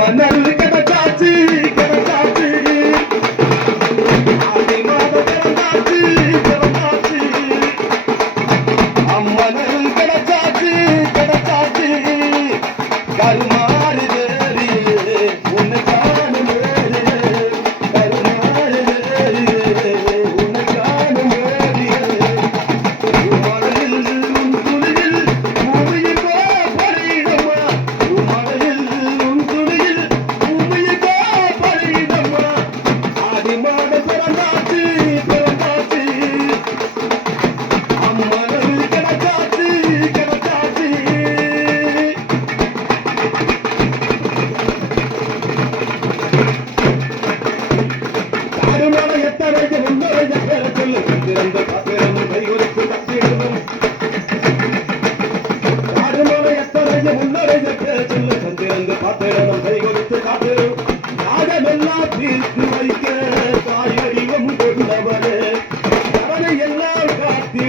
மணல் கிடைச்சாச்சு கிடைச்சாச்சு ஆடி மாதம் பிறந்தாச்சு பிறந்தாச்சு அம்மணல் கிடைச்சாச்சு கிடைச்சாச்சு கருமாறு வேறியே உன்னை காணும் வேறியே கருமாறு வேறியே உன்னை காணும் வேறியே மழையில் உன் துளியில் பூமியில் படையிடமா மழையில் உன் துளியில் பூமியில் படையிடமா ஆடி மாத பிறந்தாச்சு பிறந்தாச்சு அம்மனல் கிடைச்சாச்சு கிடைச்சாச்சு காடுமலை எத்தனைக்கு முன்னரைய பேர சொல்லு திறந்த பாத்திரமும் கைகொடுத்து தப்பிடணும் காடுமலை எத்தனைக்கு முன்னரைய பேர சொல்லு திறந்த பாத்திரமும் கைகொடுத்து காப்பிடும் நாடமெல்லாம் தீர்த்து வைக்க